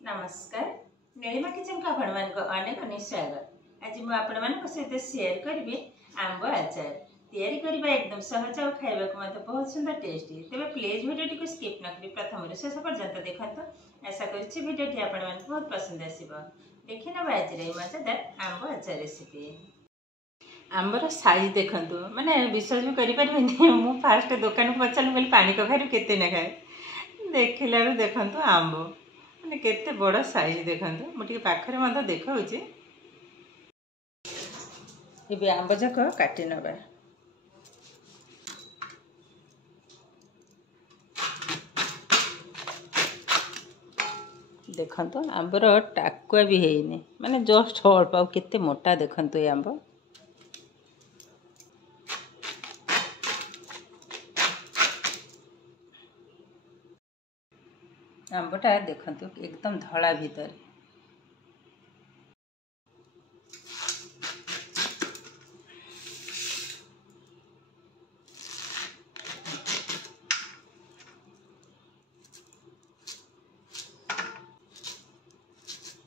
नमस्कार नीलिमा किचन को आपण मान अनेक अनेक स्वागत। आज मु आपण मान सहित शेयर करी आंब आचार तैयारी करबा एकदम सहज और खाइबा को मत बहुत सुंदर टेस्टी। तेबे प्लीज वीडियो को स्किप न करी प्रथम शेष पर्यंत देखंतु। आशा करछि वीडियो टी आपण मान बहुत पसंद आसीबो। देखि न आज रे मजेदार आंब आचार रेसिपी। आंबर साइज देखंतु माने विश्वास भी करि परबेनी। मु फास्ट दुकान पचल बोली पानी कखारु केते न खाए देखिलारु देखंतु आंब माने केते बड़ साइज देखंतु। मुझे पाखरे मत देखाऊँ ये आंब जाक काटी नबा। देखंतु आंबर टाकुआ भी हैनी माने जस्ट अल्प आ केते मोटा देखंतु ये आंब। आंबटा देखंतु एकदम धड़ा भीतर।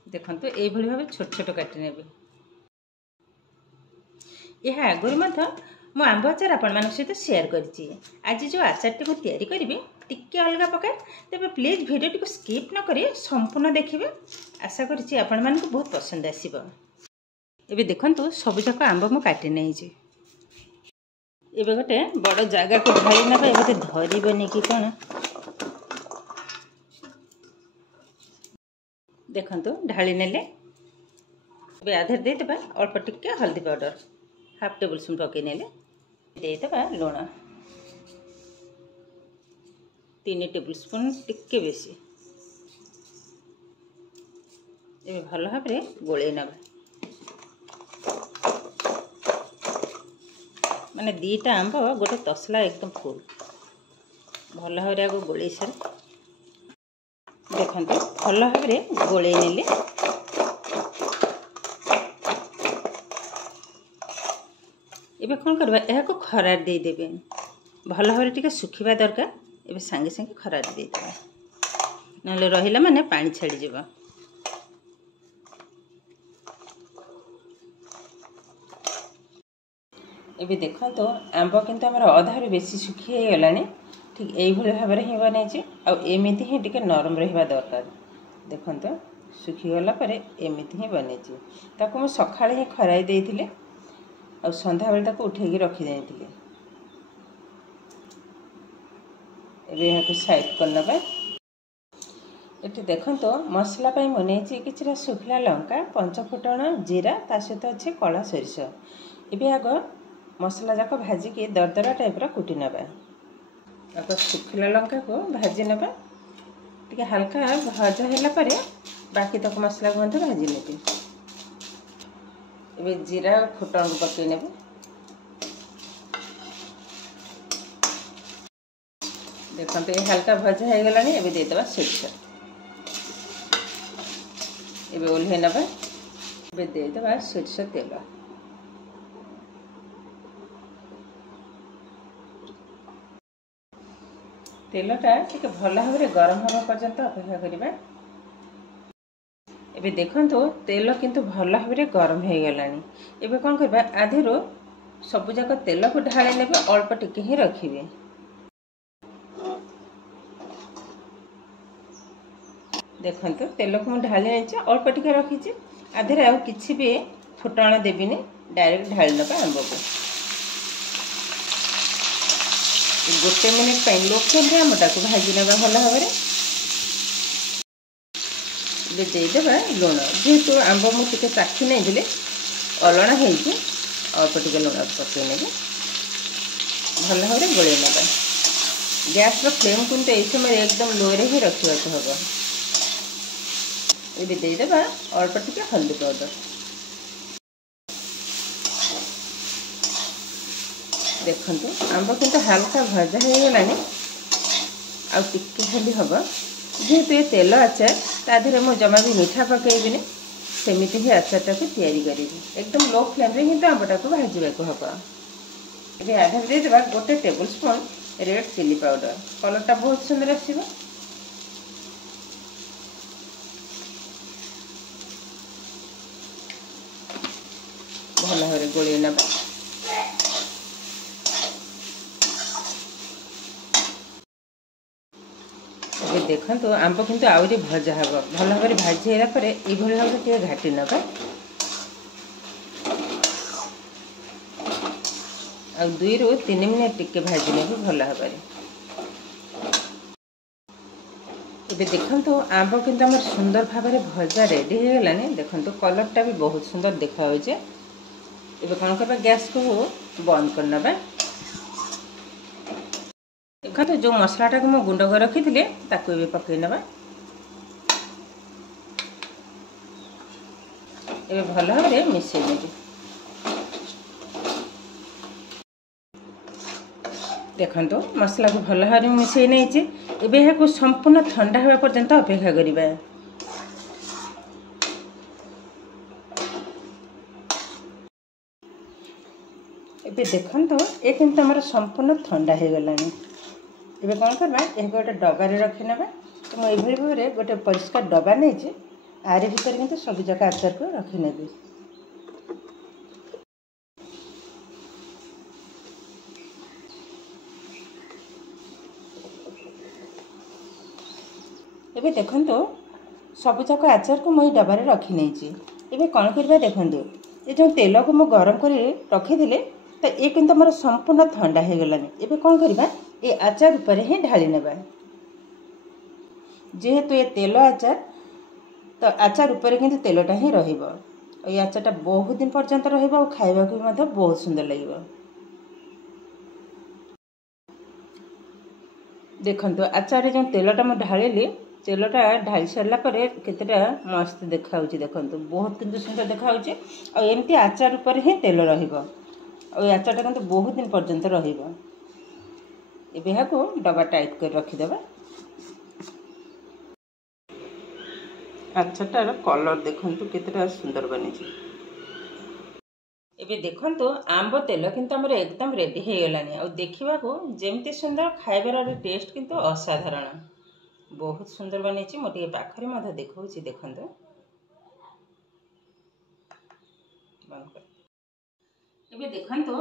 देखंतु ए भली भाबे छोट छोट काटी नेबे। यह आगुरी मु आंब आचार आपण मान सहित शेयर करछि। आज जो आचार टी तैयारी करिवे टिके अलगा प्रकार। तेबे प्लीज वीडियो टी स्किप न करी संपूर्ण देखिबे। आशा करछि आपण मान को बहुत पसंद आसीबो। एबे देखंतु सब जाक आंब मु काटी नै छी। एबे गोटे बड़ जागा को ढाई नबे। एबे धरिबनी कि कोन देखंतु ढाली नेले। एबे आधर दे देबा अल्प टिके हल्दी पाउडर हाफ टेबल स्पून पके नेले। दे देबा लूण 3 टेबल स्पून टिके बेसी। एबे भल भाबरे गोळे नबा। माने दीटा आंब गोटे तसला एकदम फुल भल भाबरे आगो गोळे सर। देखंतु भल भाबरे गोळे नेले। एबे कोन करबा एहा को खरार दे देबे। भल भाबरे टिके सुखिबा दरकार। एबे संगे संगे खरार दे देबा नले रहिला माने पानी छाडी जेबा। एबे देखंतु आंब किंतु हमर आधार बेसी सुखी हे गलानी। ठीक एई भले भाबरे ही बनै छी आ एमिति ही टिके नरम रहिबा दरकार। देखंतु सुखी गला परे एमिति ही बनै छी। ताको म सखाळे ही खराई देइथिले आ संध्या बेले ताको उठेकी रखि देइथिले। एबे यहाँ को साइड कर नबा। एटी देखंतु मसला पई मनेछि किछरा सुखला लंका पंचफुटण जीरा ता सहित अछि कला सरिष। एबे आगो मसला जाक भाजी के दरदरा टाइप रा कुटी नबा। आगो सुखला लंका को भाजी नबा। टिके हल्का भाजा हैला परे बाकी तक मसला को भाजी नेबे। एबे जीरा फुटण को पके नेबे। देखंतु ये हल्का भजा है गलानी। एबे दे देबा सरिष। एबे ओल्हे नबा। एबे दे देबा सरिष तेल। तेलटा टिके भल भाबरे गरम होबा पर्यंत अपेक्षा करिबा। एबे देखंतु तेल किंतु भल भाबरे गरम हे गलानी। एबे कोन करबा आधेरो सब जाक तेल को ढाळे नेबे अल्प टिके ही रखिबे। देखंतु तेल को म ढाळे नेछि अल्प टिके रखिछि। आधेरे आ किछि भी फुटण देबिनी डायरेक्ट ढाळी नबा आंब को। गोटे मिनिट पे लो फ्लेम आंबटा को भाजी नबा भल भाबरे। दे देबा लूण जेहेतु आंब मु टिके चाखी नै दिले अलणा हेछि अल्प टिके लूण पके नेबे। भल भाबरे गोळे नबा। गैस रो फ्लेम को ए समय एकदम लो रे ही रखिबा को हबो। एबे दे देबा अल्प टिके हल्दी पाउडर। देखंतु आंब किंतु हल्का भजा हे गलानी आ टिके खाली हबो। जेहेतु ये तेल आचार ता धरे मु जमा भी मीठा पकेइबिनी सेमिति ही आचारटा को तैयारी करिबी। एकदम लो फ्लेम रे ही आंबटा को भाजीबा को हबो। एबे आधा दे देबा गोटे tablespoon red chilli powder. कलरटा बहुत सुंदर आसीबो। गोले नबा। देखो आंब किंतु आउरी भजा हम भल भाव भाजी होगा ये भाव घाटी नबा। आ 2 ରୁ 3 मिनट टिके भाजी ने भल भाव। ये देखो आंब किंतु आम सुंदर भाव भजा रेडी हो गलानी। देखो कलरटा भी बहुत सुंदर देखा ये कौन करवा गैस को बंद करना। देखो जो मसलाटा को मैं गुंड कर रखी थी ताकू भी पकई नवा। ये भल भाव मिसई नेबी। देखो मसला को भल भाव मिसई नहीं। एबे यहाँ संपूर्ण ठंडा होगा पर्यंत अपेक्षा करिबा। एबे देखो ये किंतु हमर संपूर्ण ठंडा हो गलानी। एबे कौन करबा ये गोटे डबारे रखी नेबा। तो मुझे भाव में गोटे परिष्कार डबा नहीं आरे भीतर किंतु सब जगह आचार को रखी नेबी। एबे देखो सब जाक आचार को मुझे डबारे रखी नहीं। एबे कौन करबा देखो ये जो तेल को मुझे गरम कर रखी तो ये किंतु मोर संपूर्ण ठंडा हो गलानी। एबे कौन करबा ये आचार ऊपर ही ढाली नेबा। जेहेतु ये तेल आचार तो आचार ऊपर किंतु तेलटा ही रहिबो। ये आचारटा बहुत दिन पर्यंत रहिबो और खाइबा को भी बहुत सुंदर लगिबो। देखो आचार जो तेलटा मुझे ढाली तेलटा ढाली सारा केतेटा मस्त देखा। देखो बहुत किंतु सुंदर देखा और एमती आचार ऊपर ही तेल रहिबो और आचारटा किंतु बहुत दिन पर्यंत रहिबो। एबे हाको डबा टाइट कर रखिदेबा। आचारटार कलर देखंतु केतेटा सुंदर बनी। एबे देखंतु आंब तेल किंतु हमर एकदम रेडी हो गलानी और देखिबा को जेमती सुंदर खाइबार टेस्ट किंतु असाधारण बहुत सुंदर बनी। मोटे पाखरे मध्य देखौछि देखंतु। एबे देखंतु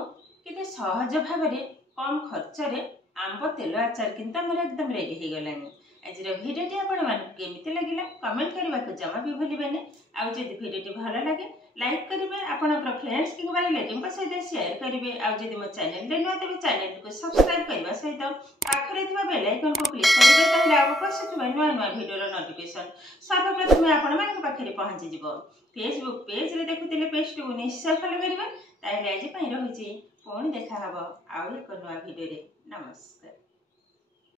केते सहज भाव में कम खर्च रे आंब तेल आचार किंतु हमर एकदम रेडी हो गलानी। आज भिडियोटी आपण मानक केमिति लागिला कमेंट करबा को जमा भी भूलिबेनी। आ जदि भिडियोटी भल लागे लाइक करिवे आपनकर फ्रेंड्स कि रिलेटिव को सहित शेयर करिवे। आ जदि मो चैनल रे न तबे चैनल को सब्सक्राइब करबा सहित पाखरे थिबा बेल आइकन को क्लिक करिवे ताले आगो आସୁଥିବା नया नया भिडियो नोटिफिकेशन सर्वप्रथम आपण मानक पाखरे पहुंची जिवो। फेसबुक पेज रे देखुतिले पेज को निश्चय फॉलो करिवे। ताले आज पई रहुची पुणी देखा हबो आउ एक नया भिडियो रे। नमस्कार।